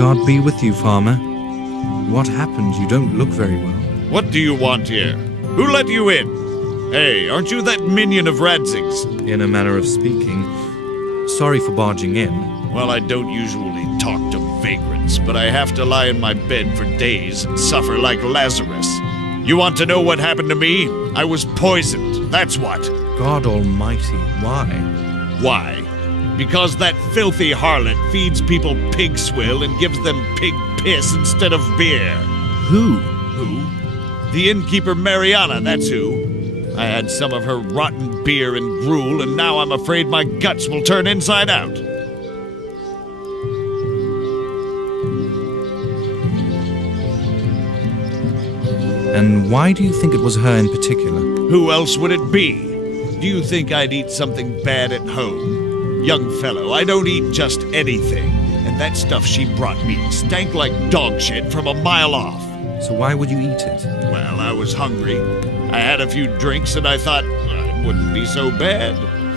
God be with you, farmer. What happened? You don't look very well. What do you want here? Who let you in? Hey, aren't you that minion of Radzig's? In a manner of speaking. Sorry for barging in. Well, I don't usually talk to vagrants, but I have to lie in my bed for days and suffer like Lazarus. You want to know what happened to me? I was poisoned, that's what. God almighty, why? Why? Because that filthy harlot feeds people pig swill and gives them pig piss instead of beer. Who? Who? The innkeeper Mariana, that's who. I had some of her rotten beer and gruel, and now I'm afraid my guts will turn inside out. And why do you think it was her in particular? Who else would it be? Do you think I'd eat something bad at home? Young fellow, I don't eat just anything. And that stuff she brought me stank like dog shit from a mile off. So why would you eat it? Well, I was hungry. I had a few drinks and I thought, it wouldn't be so bad.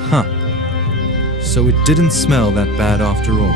Huh. So it didn't smell that bad after all.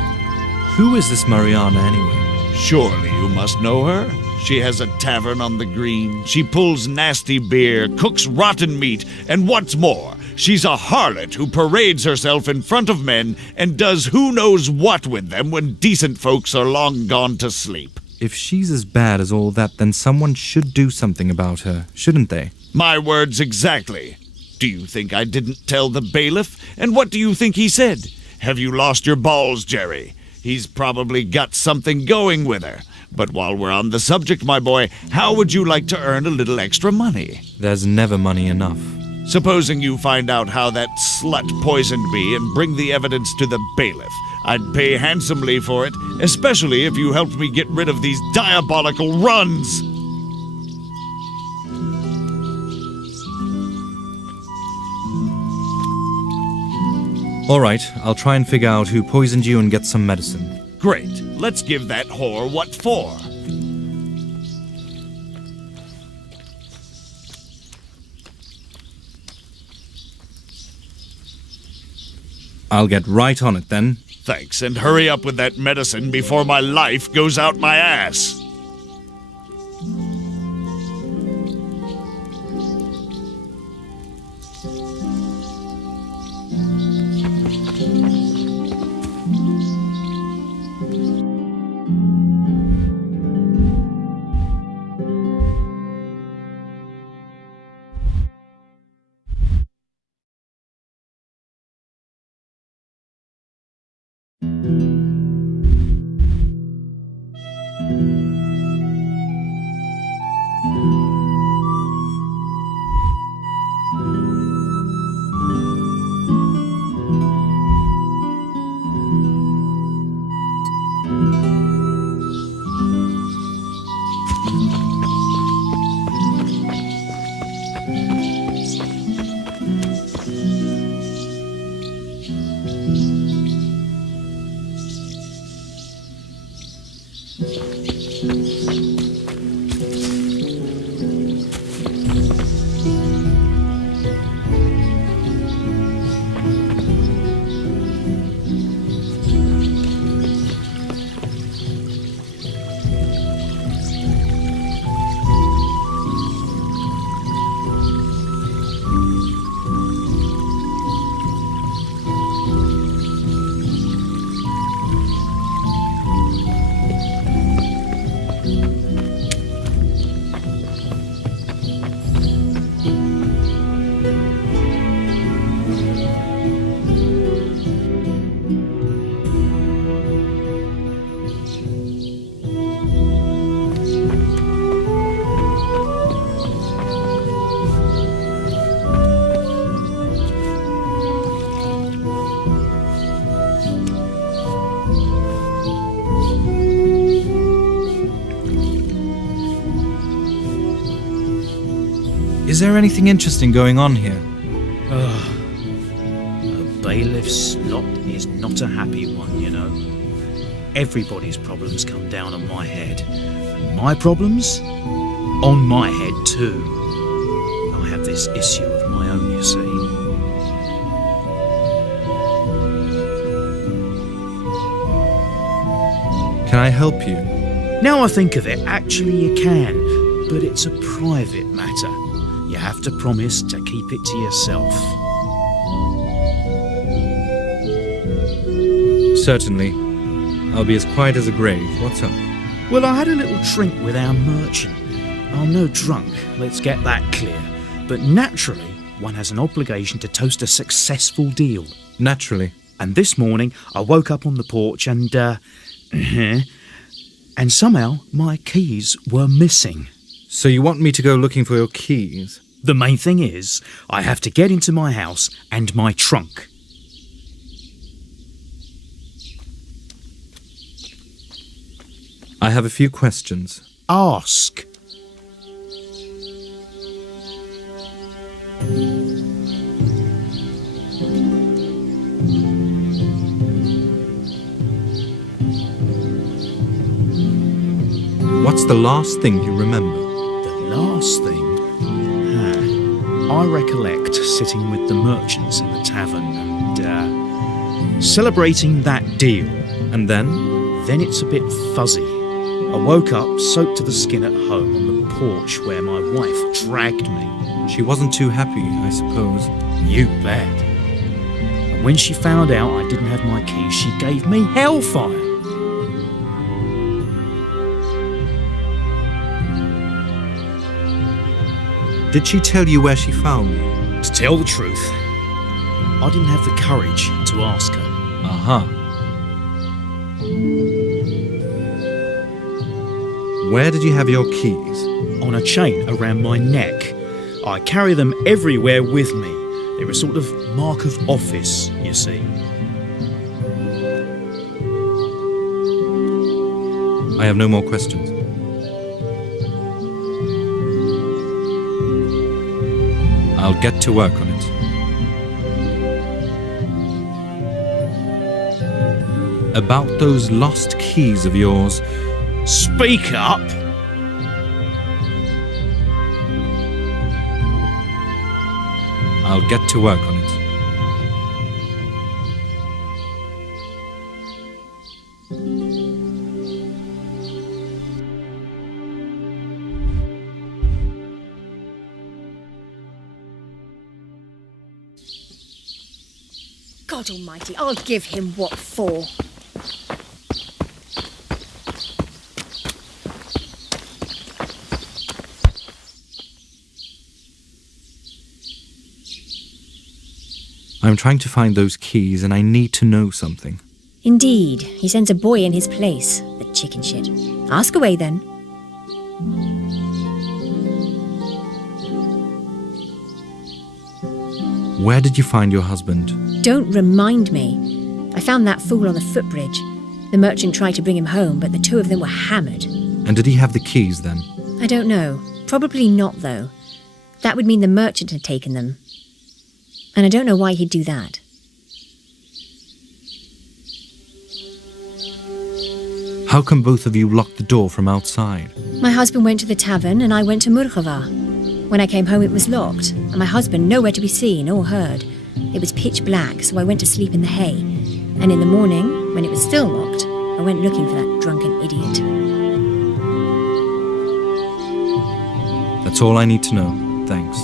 Who is this Mariana anyway? Surely you must know her. She has a tavern on the green. She pulls nasty beer, cooks rotten meat, and what's more, she's a harlot who parades herself in front of men and does who knows what with them when decent folks are long gone to sleep. If she's as bad as all that, then someone should do something about her, shouldn't they? My words exactly. Do you think I didn't tell the bailiff? And what do you think he said? Have you lost your balls, Jerry? He's probably got something going with her. But while we're on the subject, my boy, how would you like to earn a little extra money? There's never money enough. Supposing you find out how that slut poisoned me and bring the evidence to the bailiff. I'd pay handsomely for it, especially if you helped me get rid of these diabolical runs. All right, I'll try and figure out who poisoned you and get some medicine. Great. Let's give that whore what for. I'll get right on it then. Thanks, and hurry up with that medicine before my life goes out my ass. Is there anything interesting going on here? A bailiff's lot is not a happy one, you know. Everybody's problems come down on my head. And my problems? On my head too. I have this issue of my own, you see. Can I help you? Now I think of it, actually you can, but it's a private matter. You have to promise to keep it to yourself. Certainly. I'll be as quiet as a grave. What's up? Well, I had a little drink with our merchant. I'm no drunk, let's get that clear. But naturally, one has an obligation to toast a successful deal. Naturally. And this morning, I woke up on the porch and, and somehow my keys were missing. So you want me to go looking for your keys? The main thing is, I have to get into my house and my trunk. I have a few questions. Ask. What's the last thing you remember? The last thing? I recollect sitting with the merchants in the tavern and, celebrating that deal. And then? Then it's a bit fuzzy. I woke up soaked to the skin at home on the porch where my wife dragged me. She wasn't too happy, I suppose. You bet. And when she found out I didn't have my keys, she gave me hellfire. Did she tell you where she found you? To tell the truth, I didn't have the courage to ask her. Aha. Where did you have your keys? On a chain around my neck. I carry them everywhere with me. They're a sort of mark of office, you see. I have no more questions. I'll get to work on it. About those lost keys of yours. Speak up! I'll get to work on it. God almighty, I'll give him what for. I'm trying to find those keys and I need to know something. Indeed, he sends a boy in his place, the chicken shit. Ask away then. Where did you find your husband? Don't remind me. I found that fool on the footbridge. The merchant tried to bring him home, but the two of them were hammered. And did he have the keys then? I don't know. Probably not, though. That would mean the merchant had taken them. And I don't know why he'd do that. How come both of you locked the door from outside? My husband went to the tavern and I went to Murghava. When I came home it was locked, and my husband nowhere to be seen or heard. It was pitch black, so I went to sleep in the hay. And in the morning, when it was still locked, I went looking for that drunken idiot. That's all I need to know. Thanks.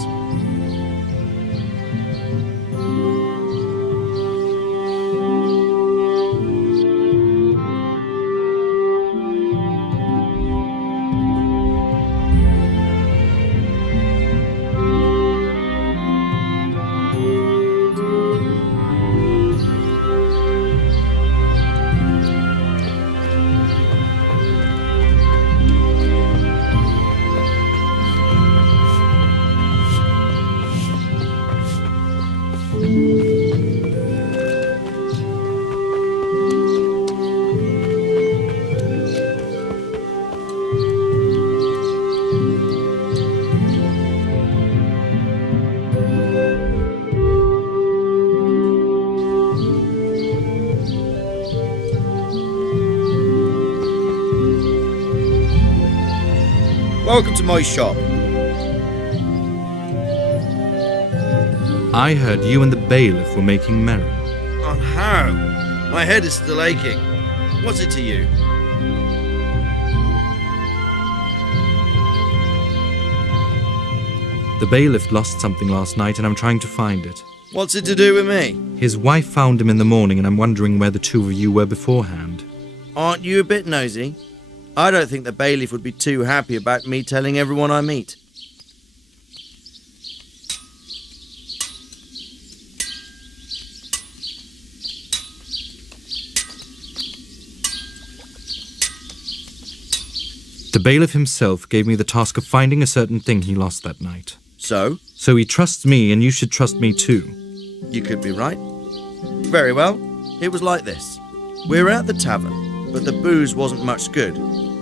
Welcome to my shop. I heard you and the bailiff were making merry. On how? My head is still aching. What's it to you? The bailiff lost something last night and I'm trying to find it. What's it to do with me? His wife found him in the morning and I'm wondering where the two of you were beforehand. Aren't you a bit nosy? I don't think the bailiff would be too happy about me telling everyone I meet. The bailiff himself gave me the task of finding a certain thing he lost that night. So? So he trusts me and you should trust me too. You could be right. Very well. It was like this. We were at the tavern, but the booze wasn't much good,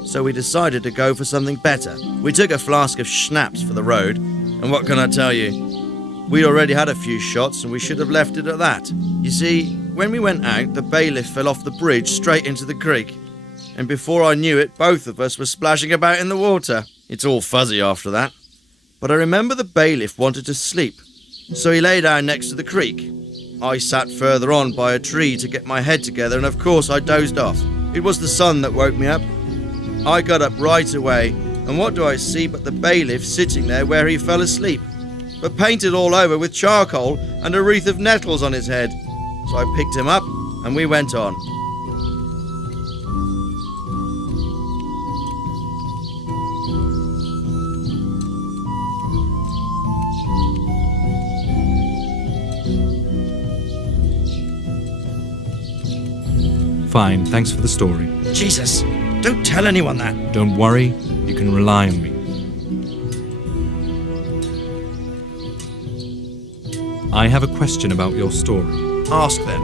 so we decided to go for something better. We took a flask of schnapps for the road, and what can I tell you? We'd already had a few shots and we should have left it at that. You see, when we went out, the bailiff fell off the bridge straight into the creek. And before I knew it, both of us were splashing about in the water. It's all fuzzy after that. But I remember the bailiff wanted to sleep, so he lay down next to the creek. I sat further on by a tree to get my head together, and of course I dozed off. It was the sun that woke me up. I got up right away, and what do I see but the bailiff sitting there where he fell asleep, but painted all over with charcoal and a wreath of nettles on his head. So I picked him up, and we went on. Fine, thanks for the story. Jesus, don't tell anyone that. Don't worry, you can rely on me. I have a question about your story. Ask then.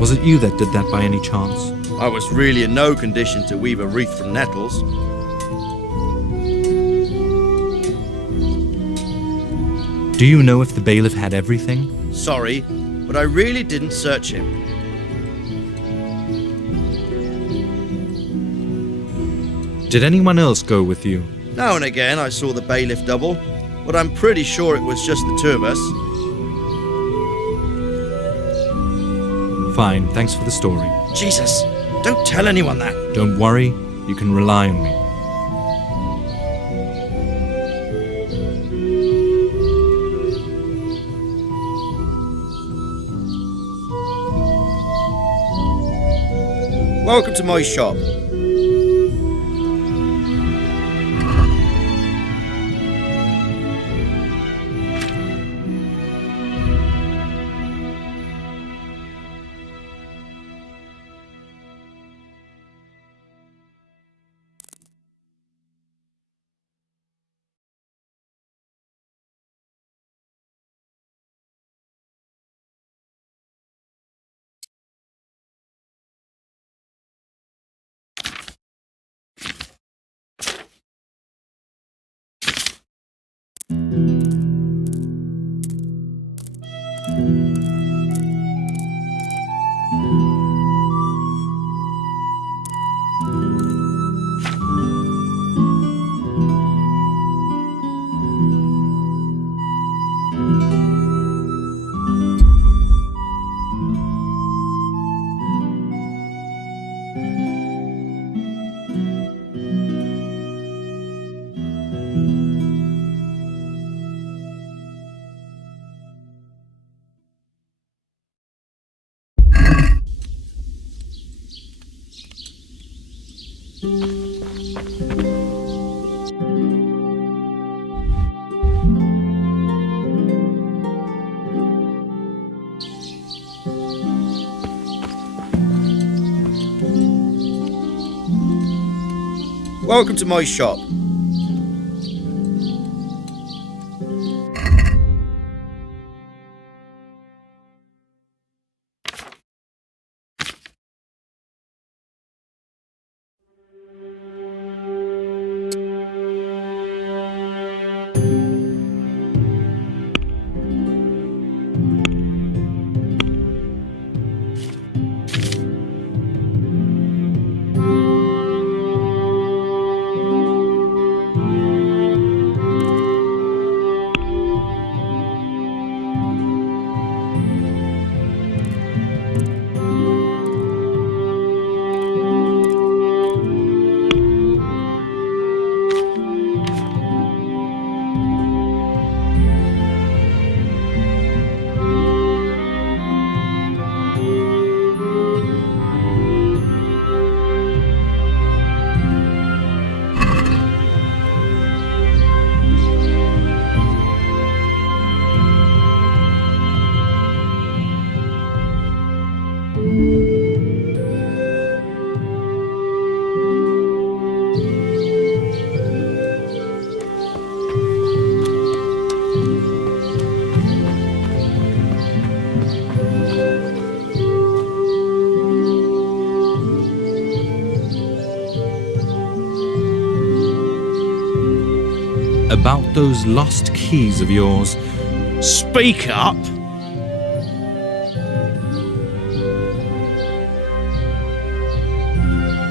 Was it you that did that by any chance? I was really in no condition to weave a wreath from nettles. Do you know if the bailiff had everything? Sorry, but I really didn't search him. Did anyone else go with you? Now and again I saw the bailiff double, but I'm pretty sure it was just the two of us. Fine, thanks for the story. Jesus, don't tell anyone that. Don't worry, you can rely on me. Welcome to my shop. Welcome to my shop. about those lost keys of yours. Speak up!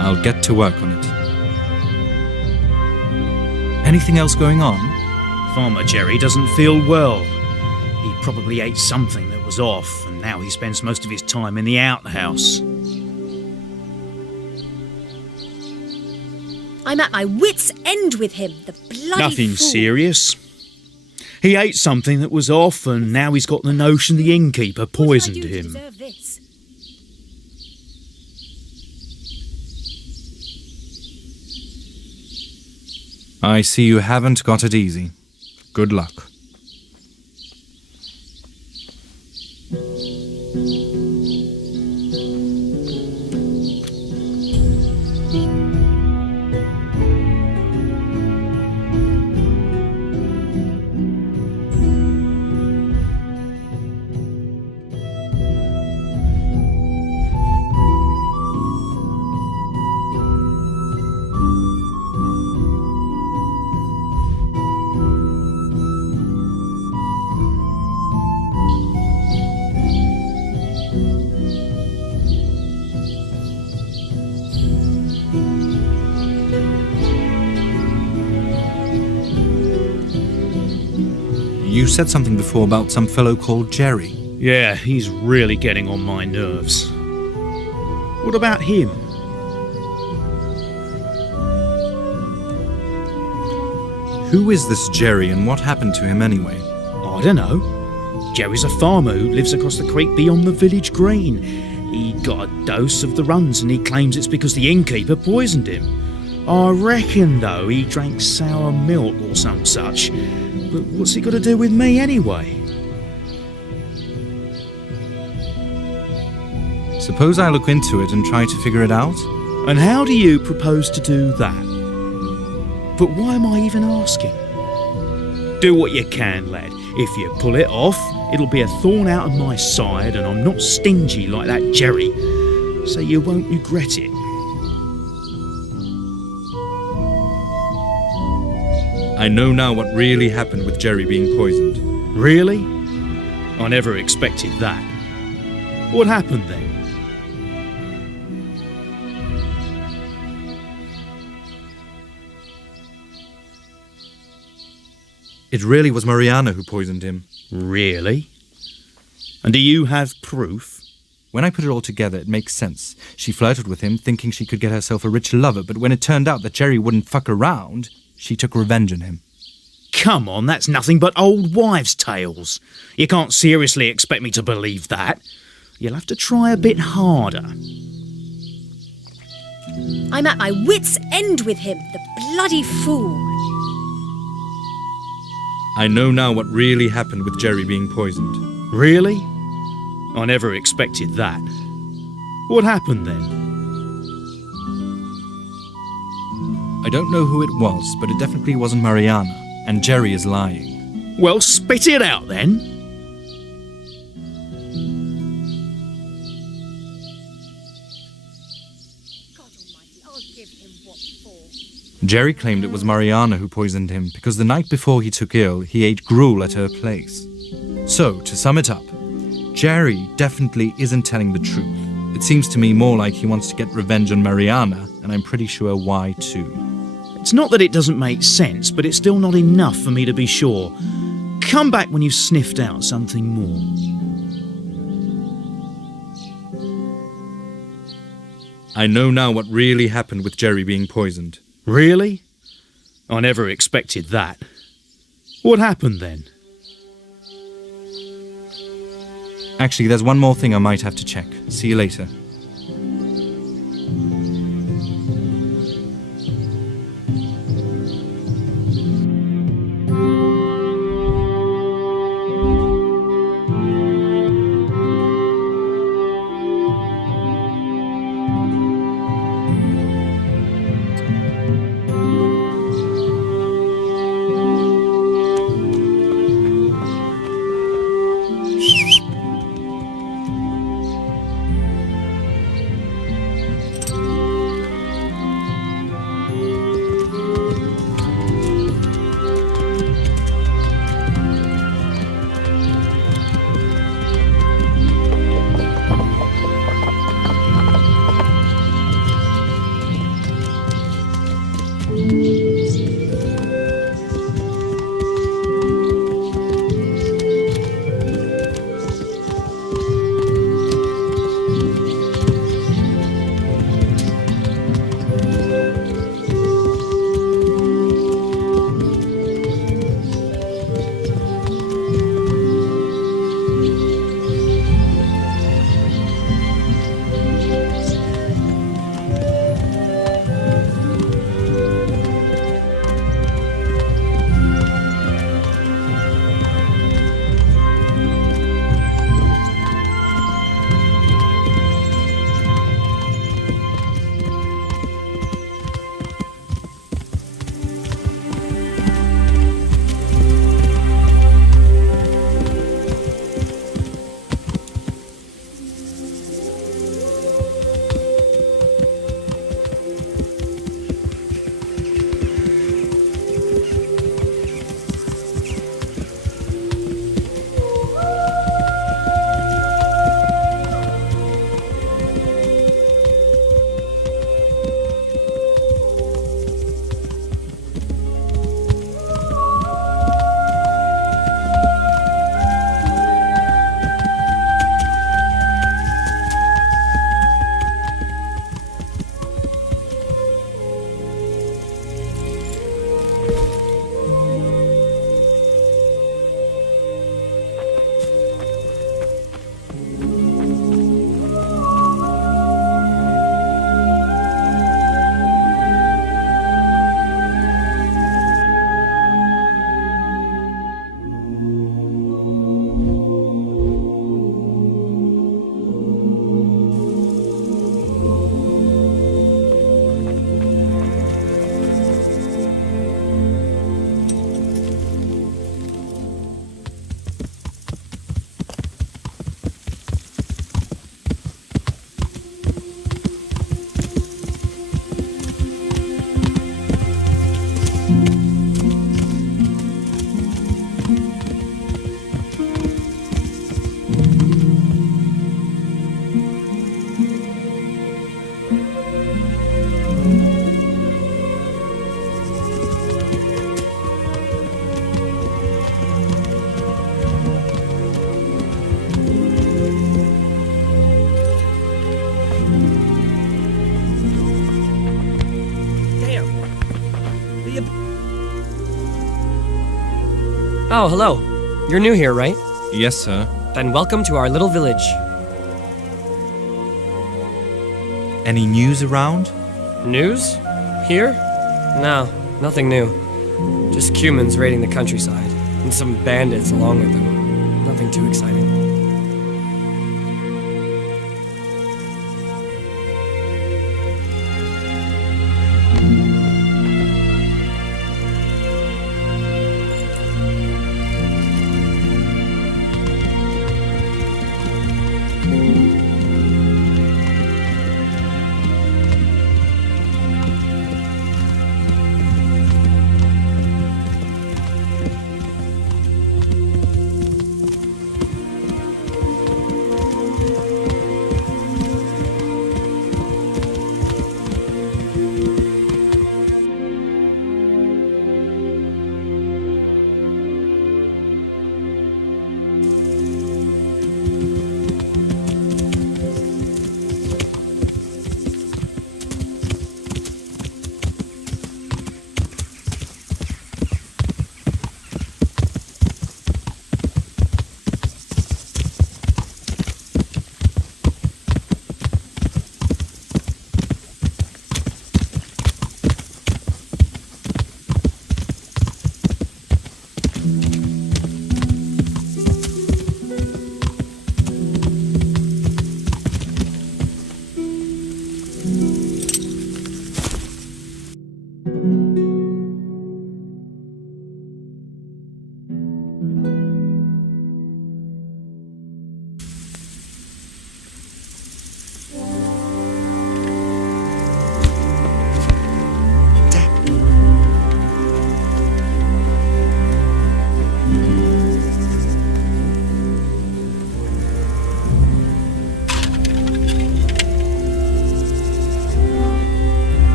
I'll get to work on it. Anything else going on? Farmer Jerry doesn't feel well. He probably ate something that was off, and now he spends most of his time in the outhouse. I'm at my wits' end with him, the bloody Nothing fool. serious. He ate something that was off, and now he's got the notion the innkeeper What did I poisoned do to him. deserve this? I see you haven't got it easy. Good luck. You said something before about some fellow called Jerry. Yeah, he's really getting on my nerves. What about him? Who is this Jerry and what happened to him anyway? I don't know. Jerry's a farmer who lives across the creek beyond the village green. He got a dose of the runs and he claims it's because the innkeeper poisoned him. I reckon, though, he drank sour milk or some such. But what's it got to do with me anyway? Suppose I look into it and try to figure it out? And how do you propose to do that? But why am I even asking? Do what you can, lad. If you pull it off, it'll be a thorn out of my side, and I'm not stingy like that Jerry, so you won't regret it. I know now what really happened with Jerry being poisoned. Really? I never expected that. What happened then? It really was Mariana who poisoned him. Really? And do you have proof? When I put it all together, it makes sense. She flirted with him, thinking she could get herself a rich lover, but when it turned out that Jerry wouldn't fuck around, she took revenge on him. Come on, that's nothing but old wives' tales. You can't seriously expect me to believe that. You'll have to try a bit harder. I'm at my wits' end with him, the bloody fool. I know now what really happened with Jerry being poisoned. Really? I never expected that. What happened then? I don't know who it was, but it definitely wasn't Mariana, and Jerry is lying. Well, spit it out then. God almighty, I'll give him what for. Jerry claimed it was Mariana who poisoned him because the night before he took ill, he ate gruel at her place. So, to sum it up, Jerry definitely isn't telling the truth. It seems to me more like he wants to get revenge on Mariana, and I'm pretty sure why too. It's not that it doesn't make sense, but it's still not enough for me to be sure. Come back when you've sniffed out something more. I know now what really happened with Jerry being poisoned. Really? I never expected that. What happened then? Actually, there's one more thing I might have to check. See you later. Oh, hello. You're new here, right? Yes, sir. Then welcome to our little village. Any news around? News? Here? No, nothing new. Just humans raiding the countryside, and some bandits along with them. Nothing too exciting.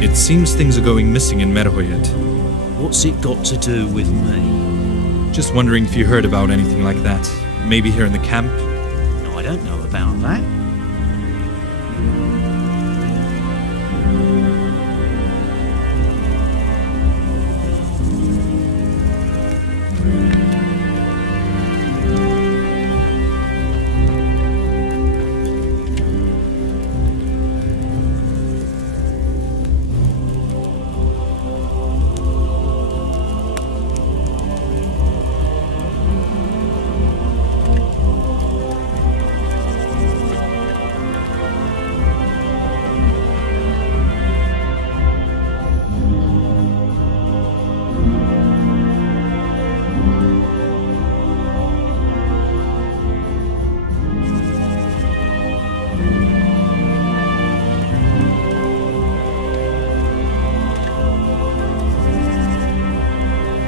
It seems things are going missing in Merhoyet. What's it got to do with me? Just wondering if you heard about anything like that. Maybe here in the camp? No, I don't know about that.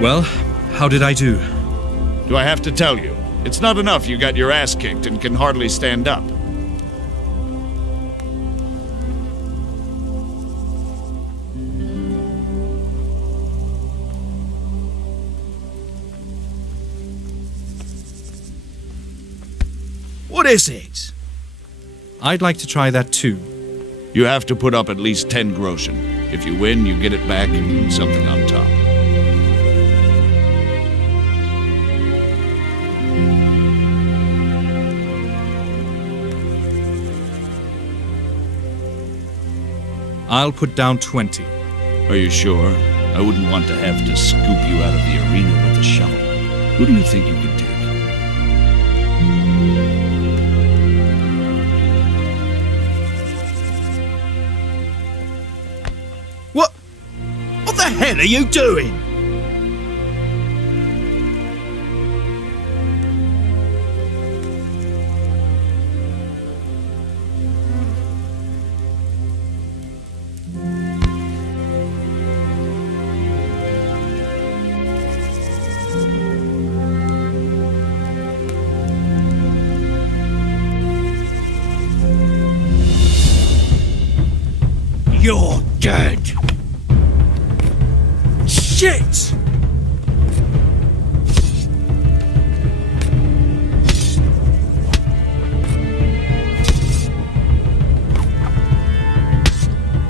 Well, how did I do? Do I have to tell you? It's not enough you got your ass kicked and can hardly stand up. What is it? I'd like to try that too. You have to put up at least 10 groschen. If you win, you get it back and something on top. I'll put down 20. Are you sure? I wouldn't want to have to scoop you out of the arena with a shovel. Who do you think you could take? What the hell are you doing? You're dead. Shit!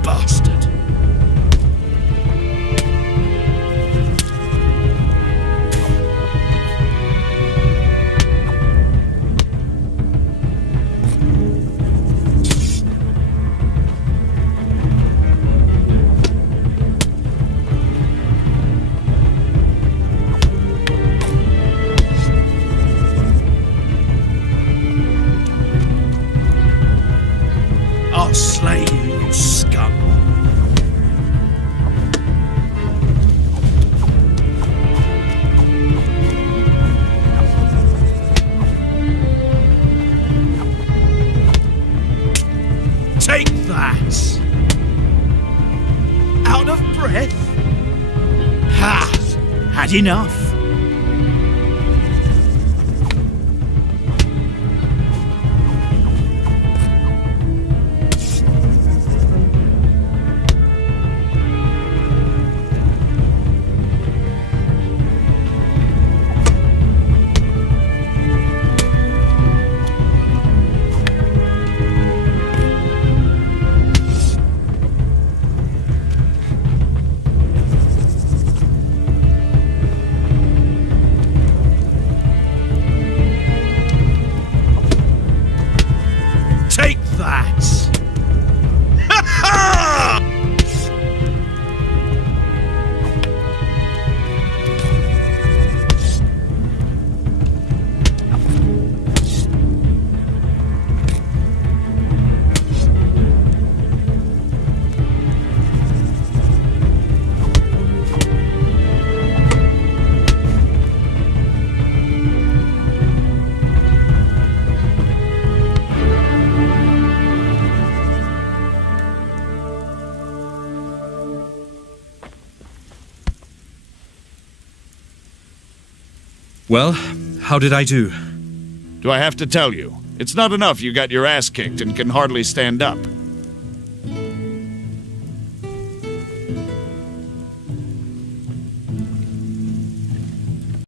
Bastard. had enough. Take that! Well, how did I do? Do I have to tell you? It's not enough you got your ass kicked and can hardly stand up.